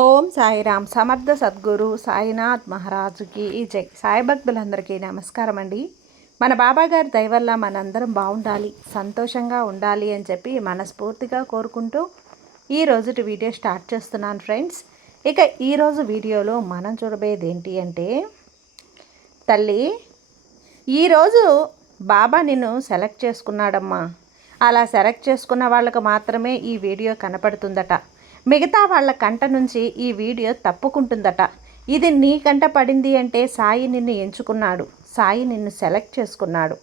ఓం సాయిరామ్ సమర్థ సద్గురు సాయినాథ్ మహారాజుకి జై. సాయి భక్తులందరికీ నమస్కారం అండి. మన బాబాగారి దయ వల్ల మనందరం బాగుండాలి, సంతోషంగా ఉండాలి అని చెప్పి మనస్ఫూర్తిగా కోరుకుంటూ ఈరోజు వీడియో స్టార్ట్ చేస్తున్నాను ఫ్రెండ్స్. ఇక ఈరోజు వీడియోలో మనం చూడబోయేది ఏంటి అంటే, తల్లి ఈరోజు బాబా నిన్ను సెలెక్ట్ చేసుకున్నాడమ్మా. అలా సెలెక్ట్ చేసుకున్న వాళ్ళకు మాత్రమే ఈ వీడియో కనపడుతుందట. మిగతా వాళ్ళ కంట నుంచి ఈ వీడియో తప్పుకుంటుందట. ఇది నీ కంట పడింది అంటే సాయి నిన్ను ఎంచుకున్నాడు, సాయి నిన్ను సెలెక్ట్ చేసుకున్నాడు.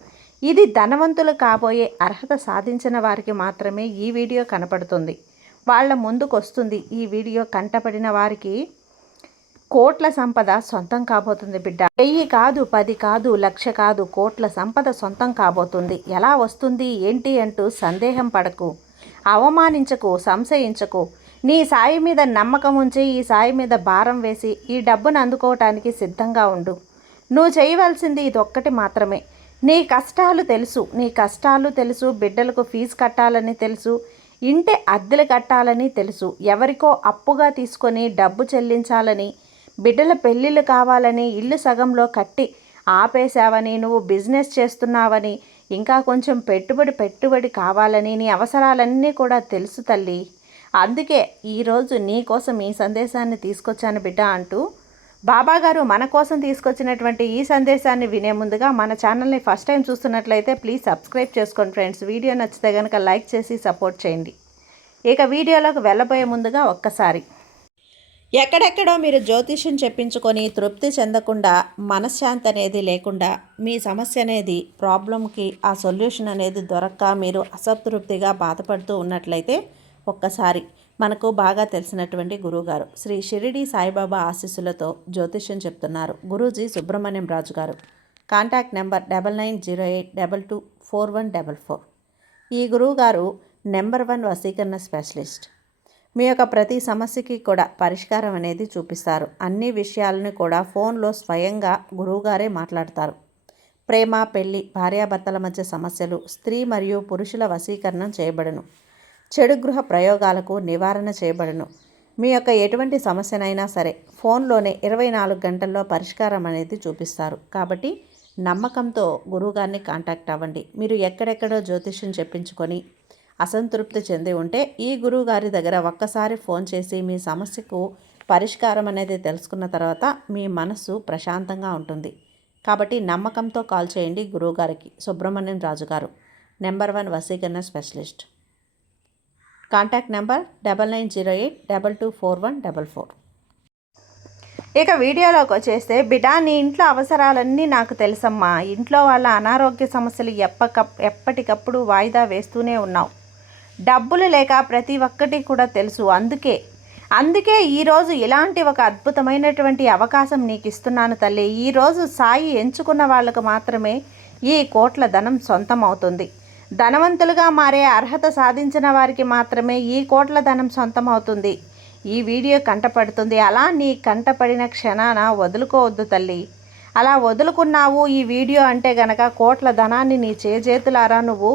ఇది ధనవంతులు కాబోయే అర్హత సాధించిన వారికి మాత్రమే ఈ వీడియో కనపడుతుంది, వాళ్ళ ముందుకు వస్తుంది. ఈ వీడియో కంటపడిన వారికి కోట్ల సంపద సొంతం కాబోతుంది బిడ్డ. 1000 కాదు, 10 కాదు, 1,00,000 కాదు, కోట్ల సంపద సొంతం కాబోతుంది. ఎలా వస్తుంది ఏంటి అంటూ సందేహం పడకు, అవమానించకు, సంశయించకు. నీ సాయి మీద నమ్మకం ఉంచి ఈ సాయి మీద భారం వేసి ఈ డబ్బును అందుకోవటానికి సిద్ధంగా ఉండు. నువ్వు చేయవలసింది ఇదొక్కటి మాత్రమే. నీ కష్టాలు తెలుసు, నీ కష్టాలు తెలుసు. బిడ్డలకు ఫీజు కట్టాలని తెలుసు, ఇంటి అద్దెలు కట్టాలని తెలుసు, ఎవరికో అప్పుగా తీసుకొని డబ్బు చెల్లించాలని, బిడ్డల పెళ్ళిళ్ళు కావాలని, ఇల్లు సగంలో కట్టి ఆపేశావని, నువ్వు బిజినెస్ చేస్తున్నావని, ఇంకా కొంచెం పెట్టుబడి కావాలని, నీ అవసరాలన్నీ కూడా తెలుసు తల్లి. అందుకే ఈరోజు నీ కోసం ఈ సందేశాన్ని తీసుకొచ్చాను బిడ్డ అంటూ బాబాగారు మన కోసం తీసుకొచ్చినటువంటి ఈ సందేశాన్ని వినే ముందుగా మన ఛానల్ని ఫస్ట్ టైం చూస్తున్నట్లయితే ప్లీజ్ సబ్స్క్రైబ్ చేసుకోండి ఫ్రెండ్స్. వీడియో నచ్చితే కనుక లైక్ చేసి సపోర్ట్ చేయండి. ఇక వీడియోలోకి వెళ్ళబోయే ముందుగా ఒక్కసారి, ఎక్కడెక్కడో మీరు జ్యోతిష్యం చెప్పించుకొని తృప్తి చెందకుండా, మనశ్శాంతి అనేది లేకుండా, మీ సమస్య అనేది ప్రాబ్లంకి ఆ సొల్యూషన్ అనేది దొరక్క మీరు అసంతృప్తిగా బాధపడుతూ ఉన్నట్లయితే ఒక్కసారి మనకు బాగా తెలిసినటువంటి గురువుగారు శ్రీ షిరిడి సాయిబాబా ఆశీస్సులతో జ్యోతిష్యం చెప్తున్నారు గురూజీ సుబ్రహ్మణ్యం రాజు గారు. Contact number 9908224144. ఈ గురువుగారు నెంబర్ 1 వశీకరణ స్పెషలిస్ట్. మీ యొక్క ప్రతి సమస్యకి కూడా పరిష్కారం అనేది చూపిస్తారు. అన్ని విషయాలను కూడా ఫోన్లో స్వయంగా గురువుగారే మాట్లాడతారు. ప్రేమ, పెళ్లి, భార్యాభర్తల మధ్య సమస్యలు, స్త్రీ మరియు పురుషుల వశీకరణం చేయబడును. చెడు గృహ ప్రయోగాలకు నివారణ చేయబడును. మీ యొక్క ఎటువంటి సమస్యనైనా సరే ఫోన్లోనే 24 గంటల్లో పరిష్కారం అనేది చూపిస్తారు. కాబట్టి నమ్మకంతో గురువుగారిని కాంటాక్ట్ అవ్వండి. మీరు ఎక్కడెక్కడో జ్యోతిష్యం చెప్పించుకొని అసంతృప్తి చెంది ఉంటే ఈ గురువుగారి దగ్గర ఒక్కసారి ఫోన్ చేసి మీ సమస్యకు పరిష్కారం అనేది తెలుసుకున్న తర్వాత మీ మనసు ప్రశాంతంగా ఉంటుంది. కాబట్టి నమ్మకంతో కాల్ చేయండి గురువుగారికి. సుబ్రహ్మణ్యం రాజు గారు, నెంబర్ 1 వశీకరణ స్పెషలిస్ట్. Contact number 9908224144. ఇక వీడియోలోకి వచ్చేస్తే, బిడ్డ నీ ఇంట్లో అవసరాలన్నీ నాకు తెలుసమ్మా. ఇంట్లో వాళ్ళ అనారోగ్య సమస్యలు ఎప్పటికప్పుడు వాయిదా వేస్తూనే ఉన్నావు. డబ్బులు లేక ప్రతి ఒక్కటి కూడా తెలుసు. అందుకే ఈరోజు ఇలాంటి ఒక అద్భుతమైనటువంటి అవకాశం నీకు ఇస్తున్నాను తల్లి. ఈరోజు సాయి ఎంచుకున్న వాళ్ళకు మాత్రమే ఈ కోట్ల ధనం సొంతం అవుతుంది. ధనవంతులుగా మారే అర్హత సాధించిన వారికి మాత్రమే ఈ కోట్ల ధనం సొంతం అవుతుంది. ఈ వీడియో కంటపడుతుంది. అలా నీ కంటపడిన క్షణాన వదులుకోవద్దు తల్లి. అలా వదులుకున్నావు ఈ వీడియో అంటే గనక కోట్ల ధనాన్ని నీ చేతులారా నువ్వు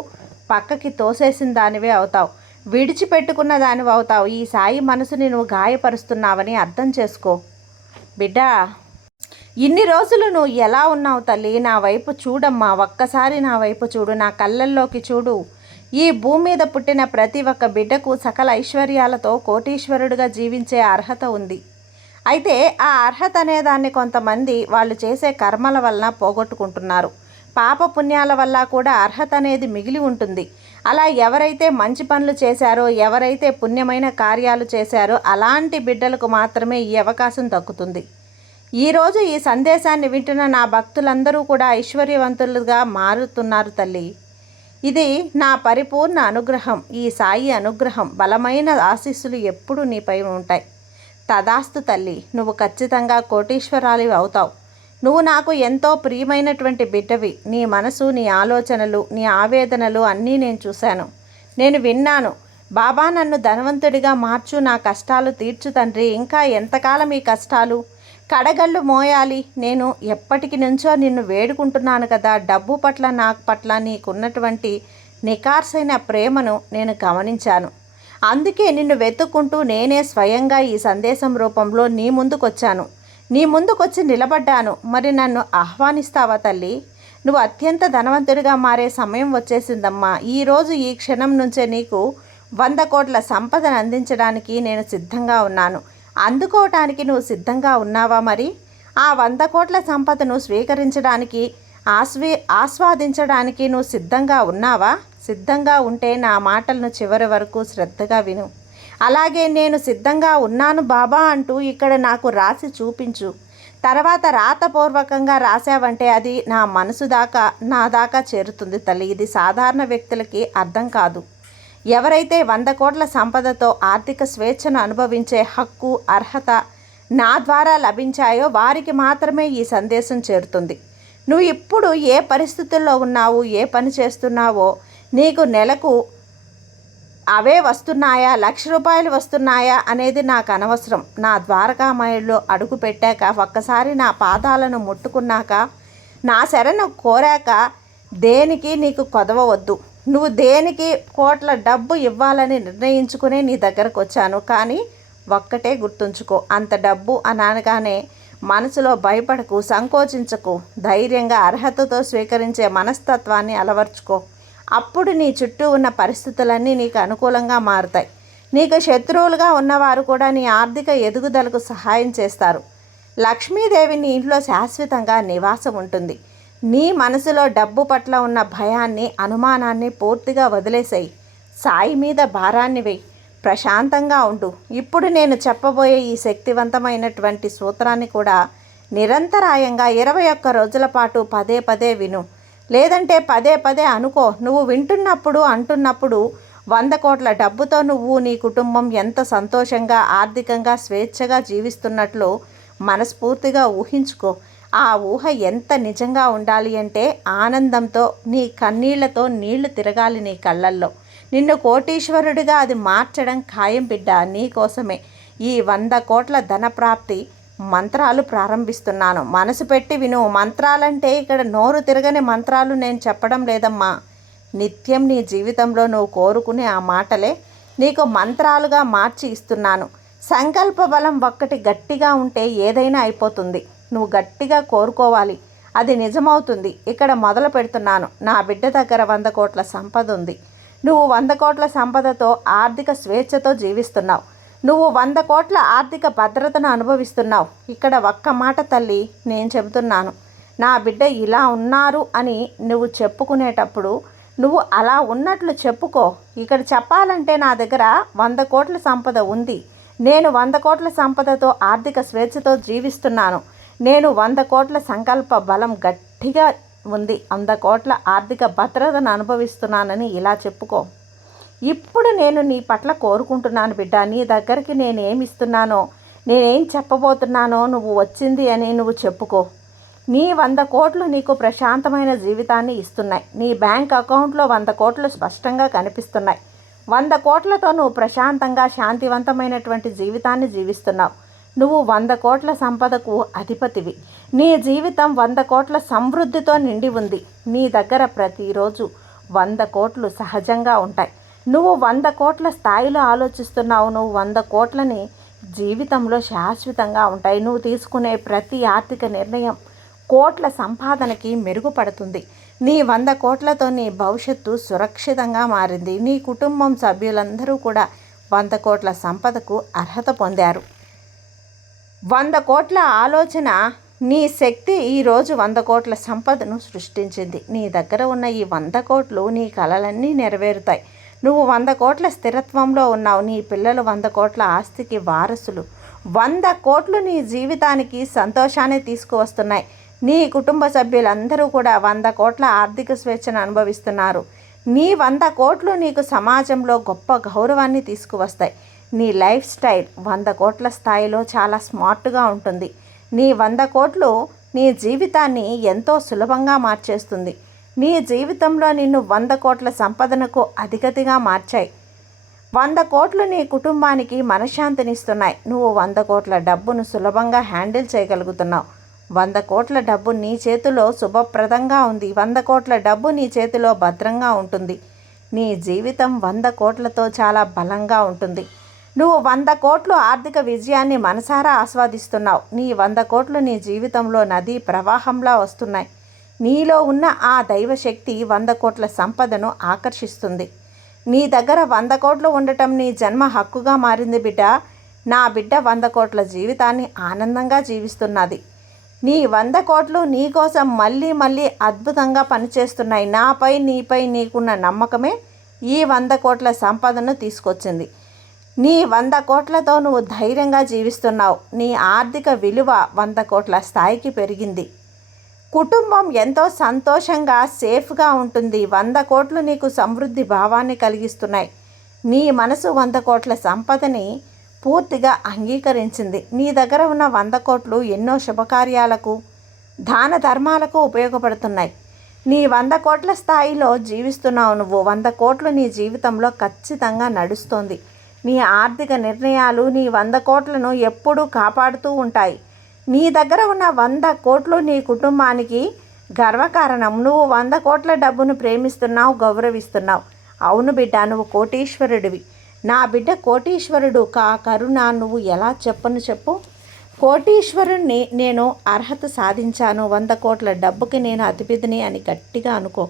పక్కకి తోసేసిన దానివే అవుతావు, విడిచిపెట్టుకున్న దానివి అవుతావు. ఈ సాయి మనసుని నువ్వు గాయపరుస్తున్నావని అర్థం చేసుకో బిడ్డా. ఇన్ని రోజులు నువ్వు ఎలా ఉన్నావు తల్లి? నా వైపు చూడమ్మా, ఒక్కసారి నా వైపు చూడు, నా కళ్ళల్లోకి చూడు. ఈ భూమి మీద పుట్టిన ప్రతి ఒక్క బిడ్డకు సకల ఐశ్వర్యాలతో కోటీశ్వరుడిగా జీవించే అర్హత ఉంది. అయితే ఆ అర్హత అనేదాన్ని కొంతమంది వాళ్ళు చేసే కర్మల వలన పోగొట్టుకుంటున్నారు. పాప పుణ్యాల వల్ల కూడా అర్హత అనేది మిగిలి ఉంటుంది. అలా ఎవరైతే మంచి పనులు చేశారో, ఎవరైతే పుణ్యమైన కార్యాలు చేశారో అలాంటి బిడ్డలకు మాత్రమే ఈ అవకాశం దక్కుతుంది. ఈరోజు ఈ సందేశాన్ని వింటున్న నా భక్తులందరూ కూడా ఐశ్వర్యవంతులుగా మారుతున్నారు తల్లి. ఇది నా పరిపూర్ణ అనుగ్రహం. ఈ సాయి అనుగ్రహం, బలమైన ఆశీస్సులు ఎప్పుడూ నీపై ఉంటాయి. తదాస్తు తల్లి. నువ్వు ఖచ్చితంగా కోటీశ్వరాలు అవుతావు. నువ్వు నాకు ఎంతో ప్రియమైనటువంటి బిడ్డవి. నీ మనసు, నీ ఆలోచనలు, నీ ఆవేదనలు అన్నీ నేను చూశాను, నేను విన్నాను. బాబా నన్ను ధనవంతుడిగా మార్చు, నా కష్టాలు తీర్చు తండ్రి. ఇంకా ఎంతకాలం ఈ కష్టాలు? కడగళ్ళు మోయాలి. నేను ఎప్పటికి నుంచో నిన్ను వేడుకుంటున్నాను కదా. డబ్బు పట్ల, నాకు పట్ల నీకున్నటువంటి నికార్సైన ప్రేమను నేను గమనించాను. అందుకే నిన్ను వెతుక్కుంటూ నేనే స్వయంగా ఈ సందేశం రూపంలో నీ ముందుకొచ్చాను. నీ ముందుకొచ్చి నిలబడ్డాను. మరి నన్ను ఆహ్వానిస్తావా తల్లి? నువ్వు అత్యంత ధనవంతుడిగా మారే సమయం వచ్చేసిందమ్మా. ఈరోజు ఈ క్షణం నుంచే నీకు 100 కోట్ల సంపదను అందించడానికి నేను సిద్ధంగా ఉన్నాను. అందుకోవటానికి నువ్వు సిద్ధంగా ఉన్నావా? మరి ఆ 100 కోట్ల సంపదను స్వీకరించడానికి, ఆస్వాదించడానికి నువ్వు సిద్ధంగా ఉన్నావా? సిద్ధంగా ఉంటే నా మాటలను చివరి వరకు శ్రద్ధగా విను. అలాగే నేను సిద్ధంగా ఉన్నాను బాబా అంటూ ఇక్కడ నాకు రాసి చూపించు. తర్వాత రాతపూర్వకంగా రాసావంటే అది నా మనసు దాకా, నా దాకా చేరుతుంది తల్లి. ఇది సాధారణ వ్యక్తులకి అర్థం కాదు. ఎవరైతే 100 కోట్ల సంపదతో ఆర్థిక స్వేచ్ఛను అనుభవించే హక్కు, అర్హత నా ద్వారా లభించాయో వారికి మాత్రమే ఈ సందేశం చేరుతుంది. నువ్వు ఇప్పుడు ఏ పరిస్థితుల్లో ఉన్నావు, ఏ పని చేస్తున్నావో, నీకు నెలకు అవే వస్తున్నాయా, 1,00,000 రూపాయలు వస్తున్నాయా అనేది నాకు అనవసరం. నా ద్వారకామయుల్లో అడుగు పెట్టాక, ఒక్కసారి నా పాదాలను ముట్టుకున్నాక, నా శరణు కోరాక దేనికి నీకు కొదవవద్దు. నువ్వు దేనికి కోట్ల డబ్బు ఇవ్వాలని నిర్ణయించుకునే నీ దగ్గరకు వచ్చాను. కానీ ఒక్కటే గుర్తుంచుకో, అంత డబ్బు అనగానే మనసులో భయపడకు, సంకోచించకు. ధైర్యంగా అర్హతతో స్వీకరించే మనస్తత్వాన్ని అలవర్చుకో. అప్పుడు నీ చుట్టూ ఉన్న పరిస్థితులన్నీ నీకు అనుకూలంగా మారుతాయి. నీకు శత్రువులుగా ఉన్నవారు కూడా నీ ఆర్థిక ఎదుగుదలకు సహాయం చేస్తారు. లక్ష్మీదేవి నీ ఇంట్లో శాశ్వతంగా నివాసం ఉంటుంది. నీ మనసులో డబ్బు పట్ల ఉన్న భయాన్ని, అనుమానాన్ని పూర్తిగా వదిలేసేయి. సాయి మీద భారాన్ని వేయి. ప్రశాంతంగా ఉండు. ఇప్పుడు నేను చెప్పబోయే ఈ శక్తివంతమైనటువంటి సూత్రాన్ని కూడా నిరంతరాయంగా 21 రోజుల పాటు పదే పదే విను. లేదంటే పదే పదే అనుకో. నువ్వు వింటున్నప్పుడు, అంటున్నప్పుడు 100 కోట్ల డబ్బుతో నువ్వు, నీ కుటుంబం ఎంత సంతోషంగా, ఆర్థికంగా స్వేచ్ఛగా జీవిస్తున్నట్లు మనస్ఫూర్తిగా ఊహించుకో. ఆ ఊహ ఎంత నిజంగా ఉండాలి అంటే ఆనందంతో నీ కన్నీళ్లతో నీళ్లు తిరగాలి నీ కళ్ళల్లో. నిన్ను కోటీశ్వరుడిగా అది మార్చడం ఖాయం బిడ్డ. నీ కోసమే ఈ 100 కోట్ల ధనప్రాప్తి మంత్రాలు ప్రారంభిస్తున్నాను. మనసు పెట్టి విను. మంత్రాలంటే ఇక్కడ నోరు తిరగని మంత్రాలు నేను చెప్పడం లేదమ్మా. నిత్యం నీ జీవితంలో నువ్వు కోరుకునే ఆ మాటలే నీకు మంత్రాలుగా మార్చి ఇస్తున్నాను. సంకల్ప బలం ఒక్కటి గట్టిగా ఉంటే ఏదైనా అయిపోతుంది. నువ్వు గట్టిగా కోరుకోవాలి, అది నిజమవుతుంది. ఇక్కడ మొదలు పెడుతున్నాను. నా బిడ్డ దగ్గర 100 కోట్ల సంపద ఉంది. నువ్వు 100 కోట్ల సంపదతో ఆర్థిక స్వేచ్ఛతో జీవిస్తున్నావు. నువ్వు 100 కోట్ల ఆర్థిక భద్రతను అనుభవిస్తున్నావు. ఇక్కడ ఒక్క మాట తల్లి నేను చెబుతున్నాను. నా బిడ్డ ఇలా ఉన్నారు అని నువ్వు చెప్పుకునేటప్పుడు నువ్వు అలా ఉన్నట్లు చెప్పుకో. ఇక్కడ చెప్పాలంటే నా దగ్గర 100 కోట్ల సంపద ఉంది. నేను 100 కోట్ల సంపదతో ఆర్థిక స్వేచ్ఛతో జీవిస్తున్నాను. నేను 100 కోట్ల సంకల్ప బలం గట్టిగా ఉంది. 100 కోట్ల ఆర్థిక భద్రతను అనుభవిస్తున్నానని ఇలా చెప్పుకో. ఇప్పుడు నేను నీ పట్ల కోరుకుంటున్నాను బిడ్డ. నీ దగ్గరికి నేనేమిస్తున్నానో, నేనేం చెప్పబోతున్నానో నువ్వు వచ్చింది అని నువ్వు చెప్పుకో. నీ 100 కోట్లు నీకు ప్రశాంతమైన జీవితాన్ని ఇస్తున్నాయి. నీ బ్యాంక్ అకౌంట్లో 100 కోట్లు స్పష్టంగా కనిపిస్తున్నాయి. 100 కోట్లతో నువ్వు ప్రశాంతంగా, శాంతివంతమైనటువంటి జీవితాన్ని జీవిస్తున్నావు. నువ్వు 100 కోట్ల సంపదకు అధిపతివి. నీ జీవితం 100 కోట్ల సమృద్ధితో నిండి ఉంది. నీ దగ్గర ప్రతిరోజు 100 కోట్లు సహజంగా ఉంటాయి. నువ్వు 100 కోట్ల స్థాయిలో ఆలోచిస్తున్నావు. నువ్వు 100 కోట్లని జీవితంలో శాశ్వతంగా ఉంటాయి. నువ్వు తీసుకునే ప్రతి ఆర్థిక నిర్ణయం కోట్ల సంపాదనకి మెరుగుపడుతుంది. నీ 100 కోట్లతో నీ భవిష్యత్తు సురక్షితంగా మారింది. నీ కుటుంబం సభ్యులందరూ కూడా 100 కోట్ల సంపదకు అర్హత పొందారు. 100 కోట్ల ఆలోచన నీ శక్తి ఈరోజు 100 కోట్ల సంపదను సృష్టించింది. నీ దగ్గర ఉన్న ఈ 100 కోట్లు నీ కలలన్నీ నెరవేరుతాయి. నువ్వు 100 కోట్ల స్థిరత్వంలో ఉన్నావు. నీ పిల్లలు 100 కోట్ల ఆస్తికి వారసులు. 100 కోట్లు నీ జీవితానికి సంతోషాన్ని తీసుకువస్తున్నాయి. నీ కుటుంబ సభ్యులందరూ కూడా 100 కోట్ల ఆర్థిక స్వేచ్ఛను అనుభవిస్తున్నారు. నీ 100 కోట్లు నీకు సమాజంలో గొప్ప గౌరవాన్ని తీసుకువస్తాయి. నీ లైఫ్ స్టైల్ 100 కోట్ల స్థాయిలో చాలా స్మార్ట్గా ఉంటుంది. నీ 100 కోట్లు నీ జీవితాన్ని ఎంతో సులభంగా మార్చేస్తుంది. నీ జీవితంలో నిన్ను 100 కోట్ల సంపదనకు అధిగతిగా మార్చాయి. 100 కోట్లు నీ కుటుంబానికి మనశ్శాంతినిస్తున్నాయి. నువ్వు 100 కోట్ల డబ్బును సులభంగా హ్యాండిల్ చేయగలుగుతున్నావు. 100 కోట్ల డబ్బు నీ చేతిలో శుభప్రదంగా ఉంది. 100 కోట్ల డబ్బు నీ చేతిలో భద్రంగా ఉంటుంది. నీ జీవితం 100 కోట్లతో చాలా బలంగా ఉంటుంది. నువ్వు 100 కోట్లు ఆర్థిక విజయాన్ని మనసారా ఆస్వాదిస్తున్నావు. నీ 100 కోట్లు నీ జీవితంలో నదీ ప్రవాహంలా వస్తున్నాయి. నీలో ఉన్న ఆ దైవశక్తి 100 కోట్ల సంపదను ఆకర్షిస్తుంది. నీ దగ్గర 100 కోట్లు ఉండటం నీ జన్మ హక్కుగా మారింది బిడ్డ. నా బిడ్డ 100 కోట్ల జీవితాన్ని ఆనందంగా జీవిస్తున్నది. నీ 100 కోట్లు నీ కోసం మళ్ళీ మళ్ళీ అద్భుతంగా పనిచేస్తున్నాయి. నాపై నీపై నీకున్న నమ్మకమే ఈ 100 కోట్ల సంపదను తీసుకొచ్చింది. నీ 100 కోట్లతో నువ్వు ధైర్యంగా జీవిస్తున్నావు. నీ ఆర్థిక విలువ 100 కోట్ల స్థాయికి పెరిగింది. కుటుంబం ఎంతో సంతోషంగా సేఫ్గా ఉంటుంది. 100 కోట్లు నీకు సమృద్ధి భావాన్ని కలిగిస్తున్నాయి. నీ మనసు 100 కోట్ల సంపదని పూర్తిగా అంగీకరించింది. నీ దగ్గర ఉన్న 100 కోట్లు ఎన్నో శుభకార్యాలకు, దాన ధర్మాలకు ఉపయోగపడుతున్నాయి. నీ 100 కోట్ల స్థాయిలో జీవిస్తున్నావు నువ్వు. 100 కోట్లు నీ జీవితంలో ఖచ్చితంగా నడుస్తోంది. నీ ఆర్థిక నిర్ణయాలు నీ 100 కోట్లను ఎప్పుడూ కాపాడుతూ ఉంటాయి. నీ దగ్గర ఉన్న 100 కోట్లు నీ కుటుంబానికి గర్వకారణం. నువ్వు 100 కోట్ల డబ్బును ప్రేమిస్తున్నావు, గౌరవిస్తున్నావు. అవును బిడ్డ, నువ్వు కోటీశ్వరుడివి. నా బిడ్డ కోటీశ్వరుడు కరుణ నువ్వు ఎలా చెప్పు. కోటీశ్వరుణ్ణి నేను అర్హత సాధించాను. 100 కోట్ల డబ్బుకి నేను అతిపెద్దని అని గట్టిగా అనుకో.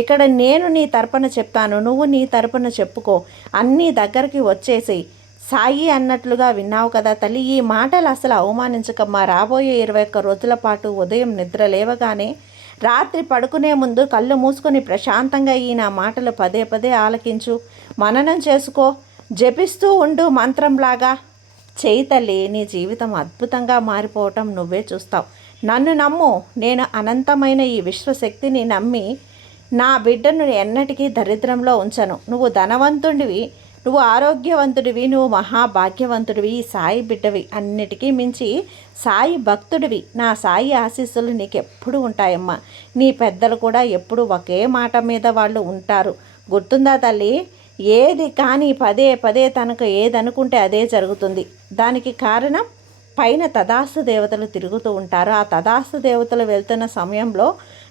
ఇక్కడ నేను నీ తరపున చెప్తాను, నువ్వు నీ తరపున చెప్పుకో. అన్నీ దగ్గరికి వచ్చేసి సాయి అన్నట్లుగా విన్నావు కదా తల్లి. ఈ మాటలు అసలు అవమానించకమ్మా. రాబోయే 21 రోజుల పాటు ఉదయం నిద్ర లేవగానే, రాత్రి పడుకునే ముందు కళ్ళు మూసుకొని ప్రశాంతంగా ఈ నా మాటలు పదే పదే ఆలకించు, మననం చేసుకో, జపిస్తూ ఉండు మంత్రంలాగా. చేయి తల్లి, నీ జీవితం అద్భుతంగా మారిపోవటం నువ్వే చూస్తావు. నన్ను నమ్ము. నేను అనంతమైన ఈ విశ్వశక్తిని నమ్మి నా బిడ్డను ఎన్నటికీ దరిద్రంలో ఉంచను. నువ్వు ధనవంతుడివి, నువ్వు ఆరోగ్యవంతుడివి, నువ్వు మహాభాగ్యవంతుడివి, సాయి బిడ్డవి, అన్నిటికీ మించి సాయి భక్తుడివి. నా సాయి ఆశీస్సులు నీకెప్పుడు ఉంటాయమ్మా. నీ పెద్దలు కూడా ఎప్పుడు ఒకే మాట మీద వాళ్ళు ఉంటారు. గుర్తుందా తల్లి? ఏది కానీ పదే పదే తనకు ఏదనుకుంటే అదే జరుగుతుంది. దానికి కారణం పైన తదాస్తు దేవతలు తిరుగుతూ ఉంటారు. ఆ తదాస్తు దేవతలు వెళ్తున్న సమయంలో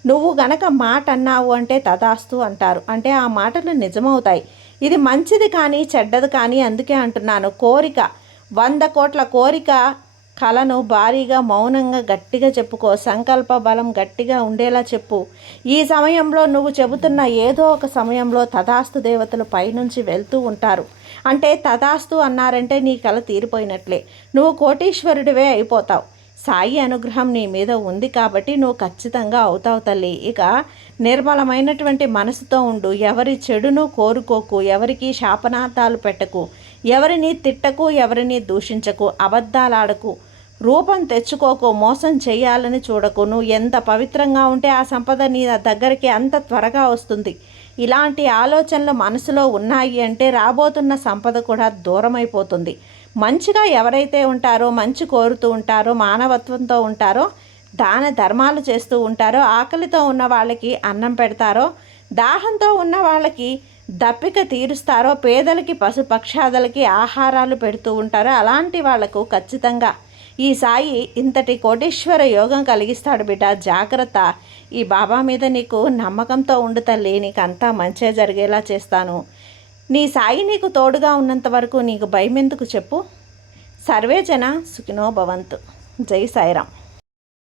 నువ్వు గనక మాట అన్నావు అంటే తదాస్తు అంటారు. అంటే ఆ మాటలు నిజమవుతాయి. ఇది మంచిది కానీ చెడ్డది కానీ. అందుకే అంటున్నాను, కోరిక 100 కోట్ల కోరిక కలను భారీగా మౌనంగా గట్టిగా చెప్పుకో. సంకల్ప బలం గట్టిగా ఉండేలా చెప్పు. ఈ సమయంలో నువ్వు చెబుతున్న ఏదో ఒక సమయంలో తదాస్తు దేవతలు పైనుంచి వెళ్తూ ఉంటారు. అంటే తదాస్తు అన్నారంటే నీ కల తీరిపోయినట్లే. నువ్వు కోటీశ్వరుడివే అయిపోతావు. సాయి అనుగ్రహం నీ మీద ఉంది కాబట్టి నువ్వు ఖచ్చితంగా అవుతావు తల్లి. ఇక నిర్మలమైనటువంటి మనసుతో ఉండు. ఎవరి చెడును కోరుకోకు, ఎవరికి శాపనార్థాలు పెట్టకు, ఎవరిని తిట్టకు, ఎవరిని దూషించకు, అబద్ధాలాడకు, రూపం తెచ్చుకోకు, మోసం చేయాలని చూడకు. నువ్వు ఎంత పవిత్రంగా ఉంటే ఆ సంపద నీ దగ్గరికి అంత త్వరగా వస్తుంది. ఇలాంటి ఆలోచనలు మనసులో ఉన్నాయి అంటే రాబోతున్న సంపద కూడా దూరమైపోతుంది. మంచిగా ఎవరైతే ఉంటారో, మంచి కోరుతూ ఉంటారో, మానవత్వంతో ఉంటారో, దాన ధర్మాలు చేస్తూ ఉంటారో, ఆకలితో ఉన్న వాళ్ళకి అన్నం పెడతారో, దాహంతో ఉన్న వాళ్ళకి దప్పిక తీరుస్తారో, పేదలకి పశుపక్షాదులకి ఆహారాలు పెడుతూ ఉంటారో, అలాంటి వాళ్లకు ఖచ్చితంగా ఈ సాయి ఇంతటి కోటీశ్వర యోగం కలిగిస్తాడు బిడ్డ. జాగ్రత్త. ఈ బాబా మీద నీకు నమ్మకంతో ఉండు తల్లి. నీకు అంతా మంచే జరిగేలా చేస్తాను. నీ సాయి నీకు తోడుగా ఉన్నంత వరకు నీకు భయం ఎందుకు చెప్పు. సర్వే జన సుఖినో భవంతు. జై సాయిరాం.